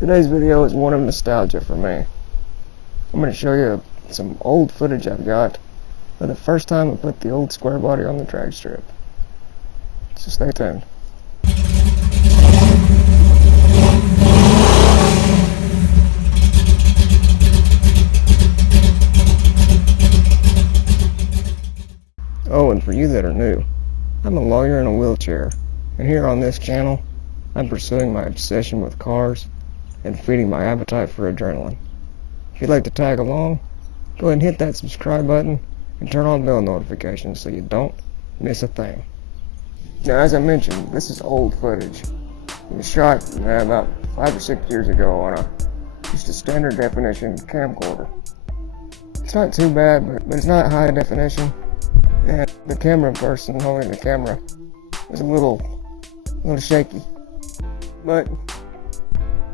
Today's video is one of nostalgia for me. I'm going to show you some old footage I've got of the first time I put the old square body on the drag strip. So stay tuned. Oh, and for you that are new, I'm a lawyer in a wheelchair, and here on this channel, I'm pursuing my obsession with cars and feeding my appetite for adrenaline. If you'd like to tag along, go ahead and hit that subscribe button and turn on bell notifications so you don't miss a thing. Now, as I mentioned, this is old footage. It was shot about 5 or 6 years ago on just a standard definition camcorder. It's not too bad, but it's not high definition, and the camera person holding the camera was a little shaky, but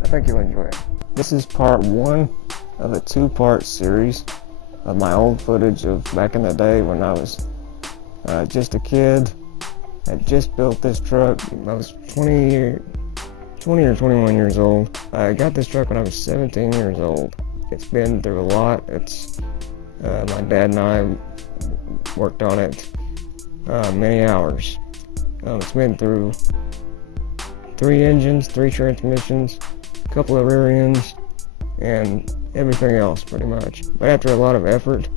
I think you'll enjoy it. This is part one of a two-part series of my old footage of back in the day when I was just a kid. I just built this truck. I was 20 or 21 years old. I got this truck when I was 17 years old. It's been through a lot. It's my dad and I worked on it many hours. It's been through 3 engines, 3 transmissions, a couple of rear ends, and everything else pretty much. But after a lot of effort,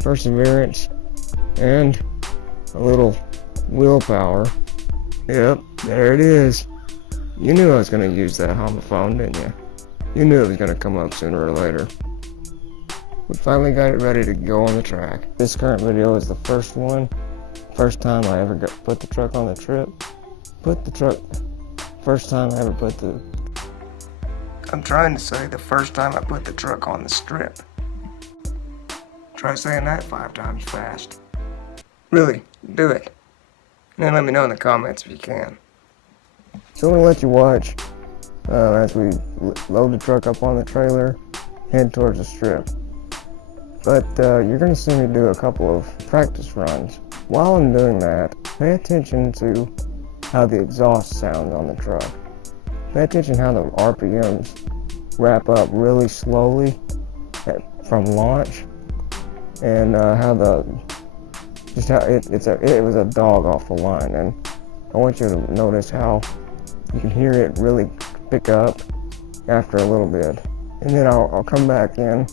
perseverance, and a little willpower, yep, there it is. You knew I was going to use that homophone, didn't you? You knew it was going to come up sooner or later. We finally got it ready to go on the track. This current video is the first one. First time I ever put the truck on the trip. First time I ever put the... I'm trying to say the first time I put the truck on the strip. Try saying that 5 times fast. Really, do it. And then let me know in the comments if you can. So I'm going to let you watch as we load the truck up on the trailer, head towards the strip. But you're going to see me do a couple of practice runs. While I'm doing that, pay attention to how the exhaust sounds on the truck. Pay attention how the RPMs wrap up really slowly from launch, and how it was a dog off the line. And I want you to notice how you can hear it really pick up after a little bit. And then I'll come back in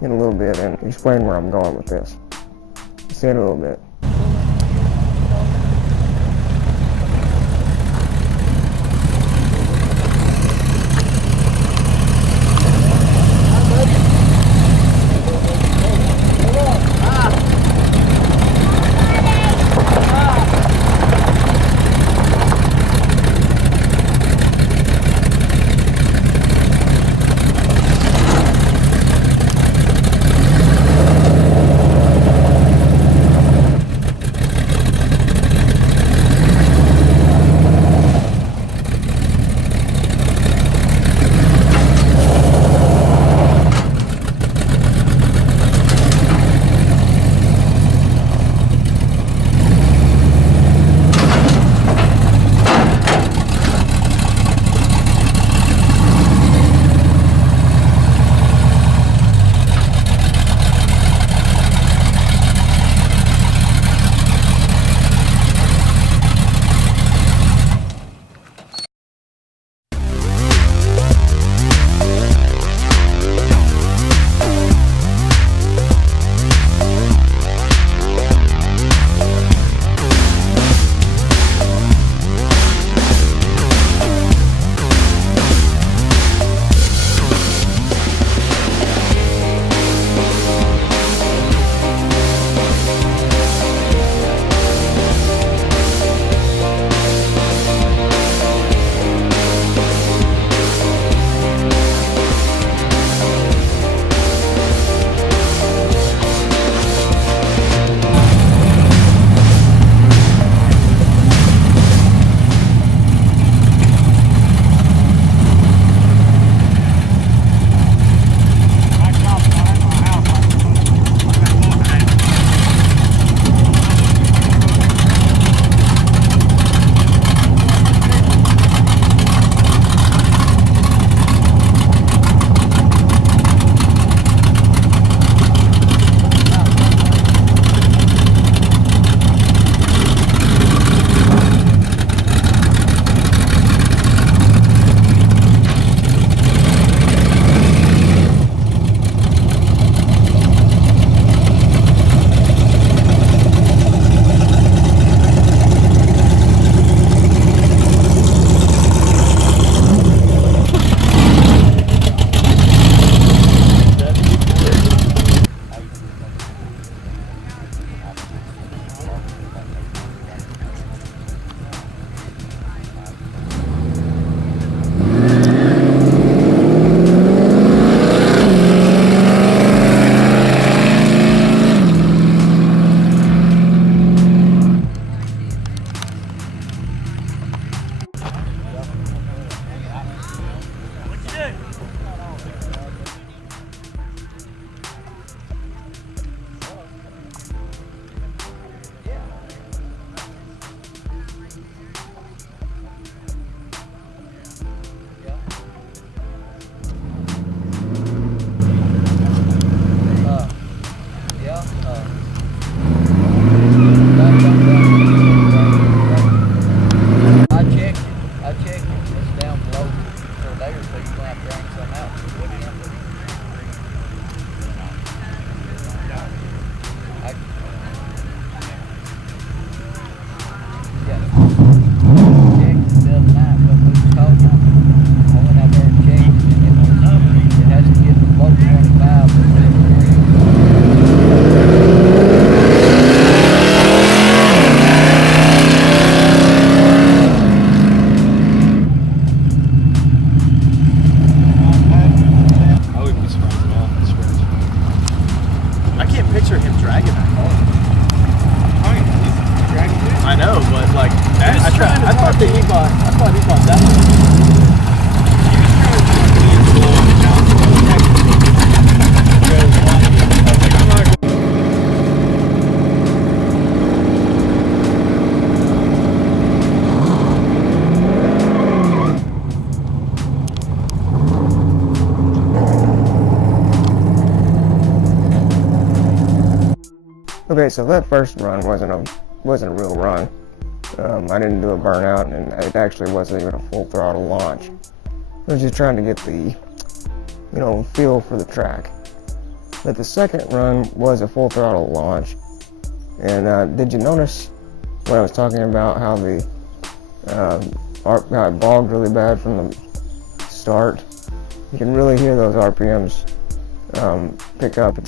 a little bit and explain where I'm going with this. See it a little bit. Okay, so that first run wasn't a real run. I didn't do a burnout, and it actually wasn't even a full throttle launch. I was just trying to get the, feel for the track. But the second run was a full throttle launch. And did you notice when I was talking about how how it bogged really bad from the start? You can really hear those RPMs pick up.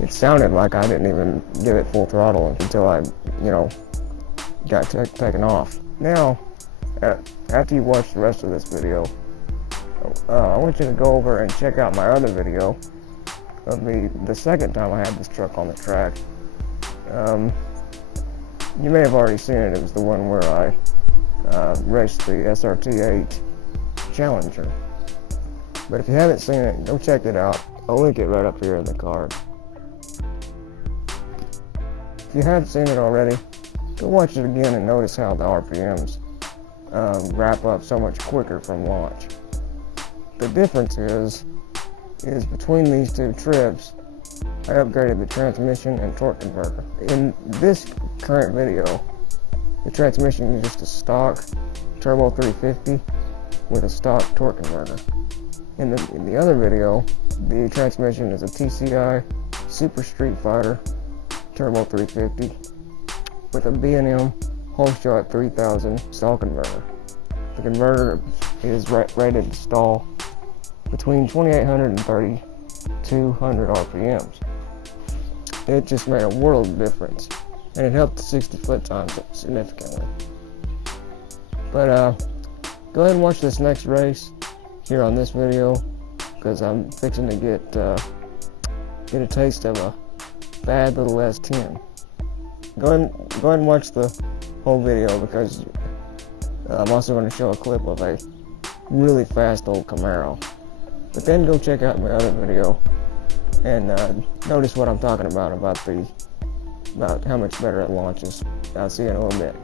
It sounded like I didn't even give it full throttle until I, got taken off. Now, after you watch the rest of this video, I want you to go over and check out my other video of the second time I had this truck on the track. You may have already seen it. It was the one where I raced the SRT8 Challenger. But if you haven't seen it, go check it out. I'll link it right up here in the card. If you have seen it already, go watch it again and notice how the RPMs wrap up so much quicker from launch. The difference is between these two trips, I upgraded the transmission and torque converter. In this current video, the transmission is just a stock turbo 350 with a stock torque converter. In the other video, the transmission is a TCI Super Street Fighter turbo 350 with a B&M Holeshot 3000 stall converter. The converter is rated to stall between 2800 and 3200 RPMs. It just made a world of difference, and it helped the 60 foot time significantly. But go ahead and watch this next race here on this video, because I'm fixing to get a taste of a bad little S10. Go ahead and watch the whole video, because I'm also going to show a clip of a really fast old Camaro. But then go check out my other video and notice what I'm talking about how much better it launches. I'll see you in a little bit.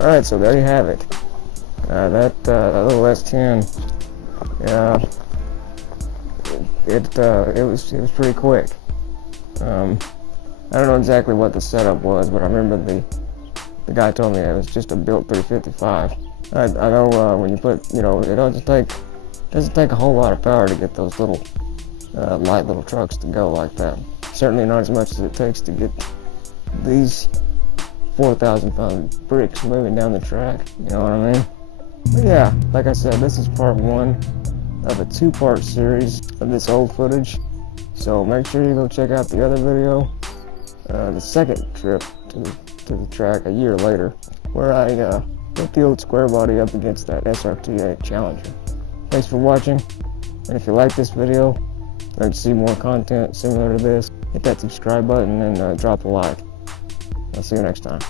Alright, so there you have it. That little S10, it was pretty quick. I don't know exactly what the setup was, but I remember the guy told me it was just a built 355. I know when you put, it doesn't take a whole lot of power to get those little light little trucks to go like that. Certainly not as much as it takes to get these 4,000-pound bricks moving down the track, you know what I mean? But yeah, like I said, this is part one of a two-part series of this old footage. So make sure you go check out the other video, the second trip to the track a year later. where I put the old square body up against that SRT8 Challenger. Thanks for watching, and if you like this video, or to see more content similar to this, hit that subscribe button and drop a like. I'll see you next time.